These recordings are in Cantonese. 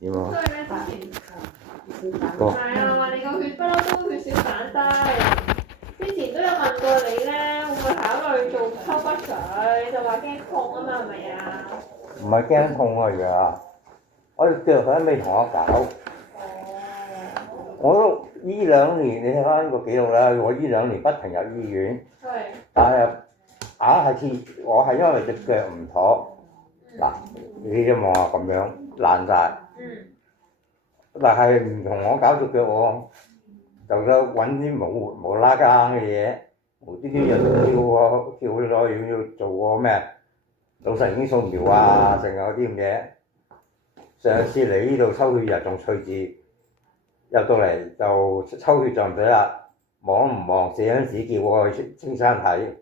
點啊？所以咧之前個係啊，話你個血不嬲都血小板低。之前都有問過你咧，會唔會考慮做抽骨水？你就話驚痛啊嘛，係咪啊？唔係驚痛啊而家，我隻腳佢都未同我搞。我都呢兩年你睇翻個記錄啦，我呢兩年不停入醫院，係。但係硬係似我係因為隻腳唔妥。嗱，你都望下咁樣爛晒。但係唔同我搞隻腳喎，就得揾啲無啦更嘅嘢，無端端又叫佢攞要做個咩腦神經掃描啊，成日嗰啲咁嘢。上次嚟呢度抽血又仲趣致，入到嚟就抽血就唔使啦，望都唔望，寫張紙叫我去青山睇。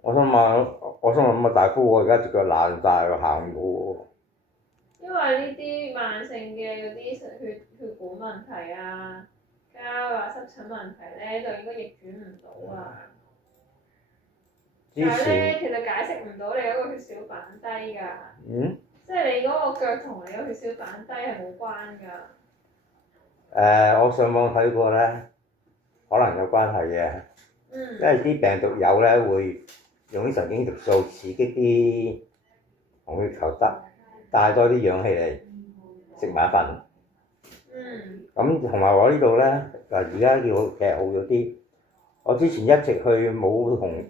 我想問乜大夫，我而家隻腳爛晒，行唔到喎。因為呢啲慢性嘅嗰啲血管問題啊，加話濕疹問題咧，就應該逆轉唔到啊。但係咧，其實解釋唔到你嗰個血小板低㗎。即係你嗰個腳同你個血小板低係冇關㗎。我上網睇過咧，可能有關係嘅。因為啲病毒有咧會用啲神經毒素刺激啲紅血球帶多啲氧氣嚟食埋一份。咁同埋我呢度咧，而家其實好咗啲。我之前一直去冇同，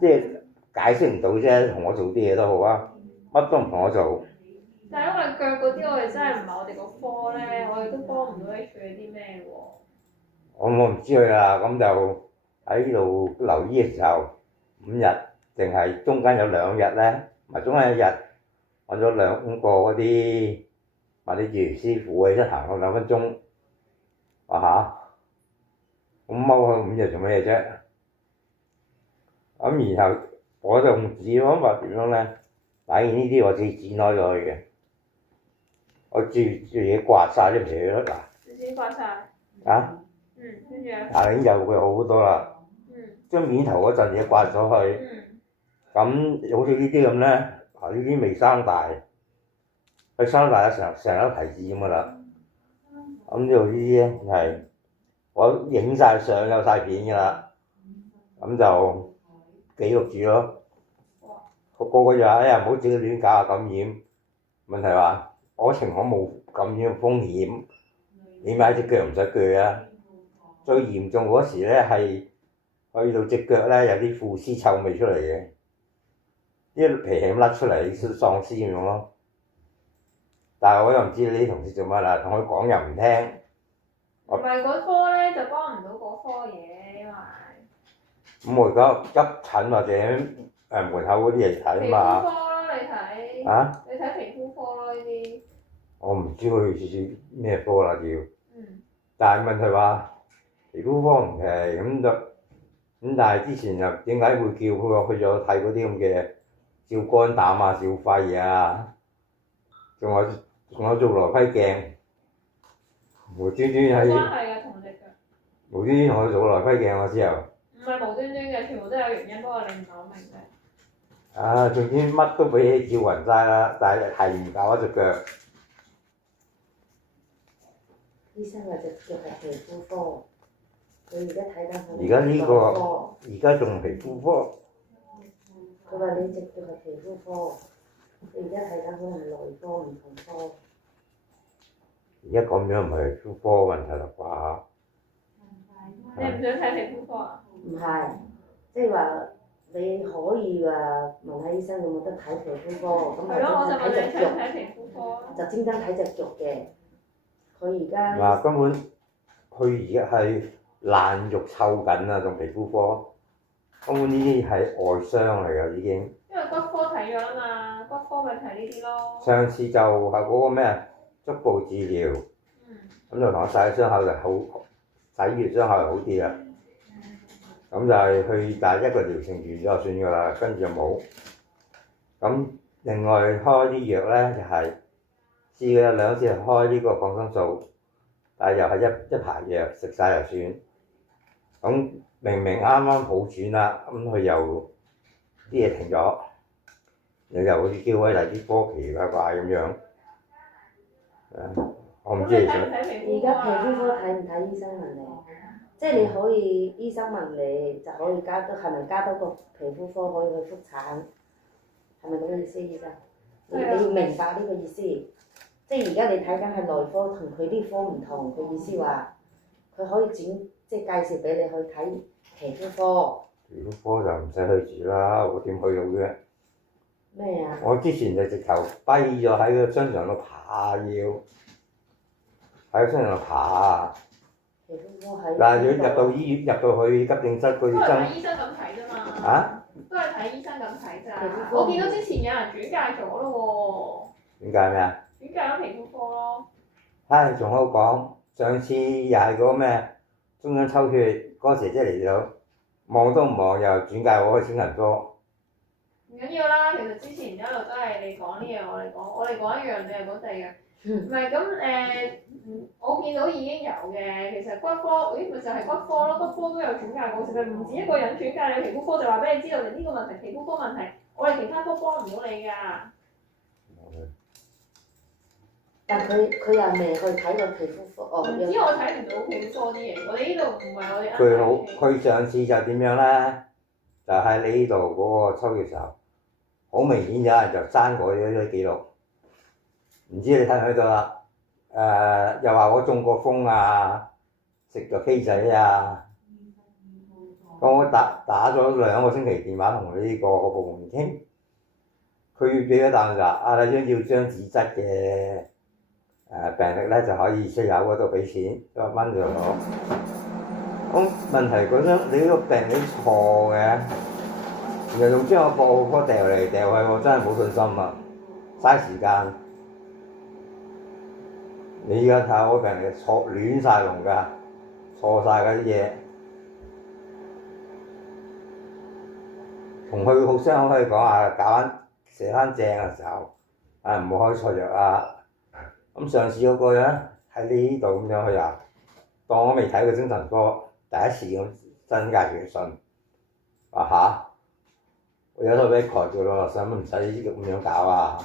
即係解釋唔到啫，同我做啲嘢都好啊，乜都唔同我做。但係因為腳嗰啲，我哋真係唔係我哋個科咧，我哋都幫唔到你處理啲咩喎。我唔知佢啦，咁就喺呢度留醫嘅時候5日，淨係中間有2日咧，咪中間1日揾咗2個嗰啲物理治療師傅起身行個2分鐘，話嚇，咁踎佢5日做咩啫？咁然後我就用紙方法點樣咧？打完呢啲我自己剪開咗佢嘅，我住嘢刮晒啲皮咯嗱。你自己刮晒？啊？跟住啊？已經有會好多啦。將面頭嗰陣嘢刮咗去。咁好似呢啲咁咧，呢啲未生大，佢生大嘅時候成粒提子咁噶啦。咁呢度呢啲咧係我影晒相有晒片噶啦，咁就記錄住咯。個個就話唔好自己亂搞啊感染。問題話我情況冇感染嘅風險，起碼隻腳唔使鋸啊。最嚴重嗰時咧係去到隻腳咧有啲腐屍臭味出嚟嘅，啲皮係咁甩出嚟，似喪屍咁樣咯。但係我又唔知你啲同事做乜啦，同佢講又唔聽。唔係嗰科咧就幫唔到嗰科嘢，因為咁我而家急診或者門口嗰啲嚟睇嘛。皮膚科咯，你睇。啊？你睇皮膚科咯呢啲。我唔知佢咩科啦叫。但係問題話皮膚科唔係咁，但係之前又點解會叫佢去咗睇嗰啲咁嘅照肝膽啊、照肺啊，仲有做內窺鏡，無端端喺關係嘅同隻腳。無端端同佢做內窺鏡我之後。唔係無端端嘅，全部都有原因，不過你唔係好明啫。總之乜都俾你照暈晒啦，但係唔搞一隻腳。醫生話隻腳係皮膚科，佢而家睇緊佢。而家呢個而家仲皮膚科。佢話你隻腳係皮膚科，你而家睇緊佢係內科唔同科。而家咁樣唔係皮膚科問題啦啩？你唔想睇皮膚科啊？唔係，即係話你可以話問下醫生有冇得睇皮膚科，咁係咯，我就問你想睇隻腳，睇皮膚科。就專登睇隻腳嘅。佢而家嗱，根本佢而家係爛肉臭緊啊，仲皮膚科，根本呢啲係外傷嚟㗎已經。因為骨科睇咗啦嘛，骨科咪睇呢啲咯。上次就係嗰個咩足部治療，咁就同我洗咗傷口就好，洗完傷口就好啲啦。咁就係去第一個療程完咗就算㗎啦，跟住就冇。咁另外開啲藥咧就係試過有2次開呢個抗生素，但係又係一排藥食晒就算。咁明明啱啱好轉啦，咁佢又啲嘢停咗，又好似叫威嚟啲科奇怪怪咁樣。我唔知你想。睇唔睇皮膚而家皮膚科睇唔睇醫生問你？即係你可以醫生問你就可以加多，係咪加多個皮膚科可以去復產？係咪咁嘅意思，醫生？你要明白呢個意思。即係而家你睇緊係內科，同佢啲科唔同。佢意思話佢可以轉即係介紹俾你去睇皮膚科。皮膚科就唔使去住啦，我點去到啫？咩啊？我之前就直頭跛咗喺個商場度爬要，喺個商場度爬。皮膚科喺嗱，如果入到醫院，入到去急症室嗰啲都係睇針，醫生咁睇啫嘛。啊？都係睇醫生咁睇咋皮膚。科我見到之前有人轉介咗咯點解咩啊？喎，轉介咗皮膚科咯。唉，仲好講，上次又係嗰個咩中央抽血嗰時姐嚟咗，望都唔望又轉介我去精神科。唔緊要啦，其實之前一路都係你講呢樣，我哋講一樣，你係講第二樣。唔係咁我見到已經有嘅，其實骨科，咪就係骨科咯，骨科都有轉介過，其實唔止一個人轉介你皮膚科，就話俾你知道你呢個問題皮膚科問題，我哋其他科幫唔到你㗎。但佢又未去睇過皮膚科，哦。唔知我睇唔到皮膚科啲嘢，我哋呢度唔係我哋佢好，佢上次就點樣咧？就喺你呢度嗰個抽嘅時候，好明顯有人就刪過咗啲記錄，唔知你睇唔睇到啦？又話我中過風啊，食咗飛仔啊，咁我打咗2個星期電話同呢個部門傾，佢俾咗答案就話你要張紙質嘅病歷咧就可以出入嗰度俾錢，100蚊就攞。咁問題嗰張你呢個病歷錯嘅，然後仲將我個科掉嚟掉去，我真係冇信心啊，嘥時間。你而家睇下我病歷錯亂晒龍㗎，錯晒嗰啲嘢。同佢好聲可以講啊，搞翻寫翻正嘅時候，唔好開錯藥啊。咁上次嗰個咧喺呢度咁樣去啊，當我未睇過精神科，第一次咁真介紹信，話嚇，我有得俾佢做咯，使乜唔使咁樣搞啊？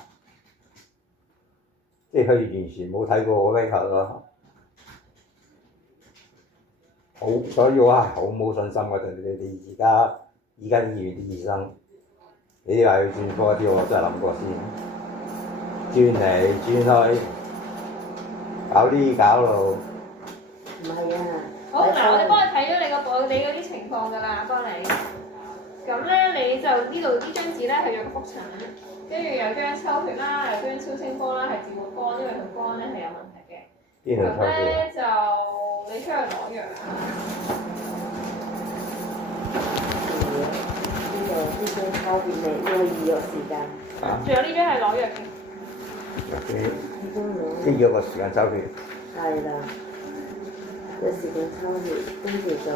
即係佢完全冇睇過我 record 咯，好，所以我係好冇信心嘅對你哋而家醫院啲醫生，你哋話要轉科啲，我真係諗過先，轉嚟轉去，搞呢搞路。唔係啊。好，嗱，我哋幫你睇咗你嗰啲情況㗎啦，幫你。咁咧你就呢度呢張紙咧係有個覆診，跟住有張抽血啦，有張超聲波啦，係照個肝，因為佢肝咧係有問題嘅。咁咧就你出去攞藥啊。呢張抽血未？要預約時間。仲有呢張係攞藥嘅。即約個時間抽血。係啦，有時間抽血，跟住就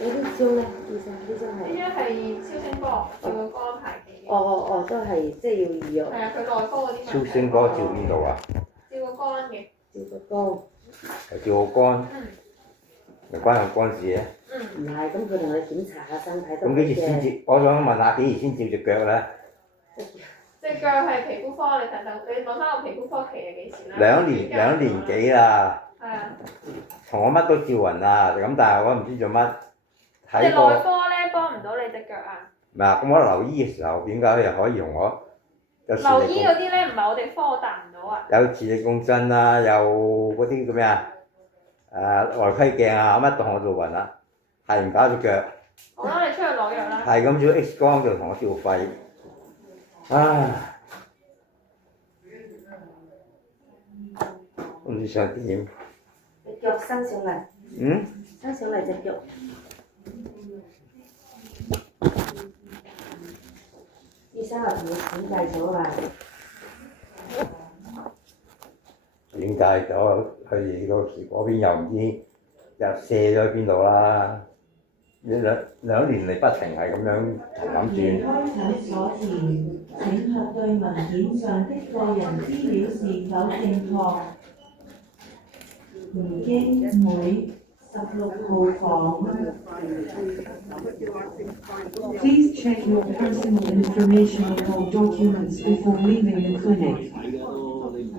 呢張咧，醫生呢張係。呢張係超聲波，照個肝排期。哦，都係即係要預約。係啊，佢內科嗰啲。超聲波照邊度啊？照個肝嘅。照個肝。係照個肝。咪關個肝事嘅。唔係，咁佢同你檢查下身體都咁幾時先照？我想問下幾時先照隻腳咧？隻腳係皮膚科，你等，你攞翻個皮膚科期係幾時咧兩年幾啦。係啊。同我乜都照暈啦，咁但係我唔知做乜。你內科咧幫唔到你隻腳啊？唔係，咁我留醫嘅時候點解又可以用我？留醫嗰啲咧唔係我哋科，我答唔到啊。有磁力共振啊，有嗰啲叫咩啊？內窺鏡啊，乜都同我做暈啦，係唔搞隻腳。好啦，你出去攞藥啦。係咁照 X 光就同我照肺，唉，唔知想點。你腳伸上嚟。伸上嚟隻腳。醫生又同你轉介咗啦。轉介咗去到時嗰邊又唔知又卸咗去邊度啦。兩年嚟不停係咁樣咁轉。開診所前，請核對文件上的個人資料是否正確。已經每16號房。Please check your personal information or documents before leaving the clinic.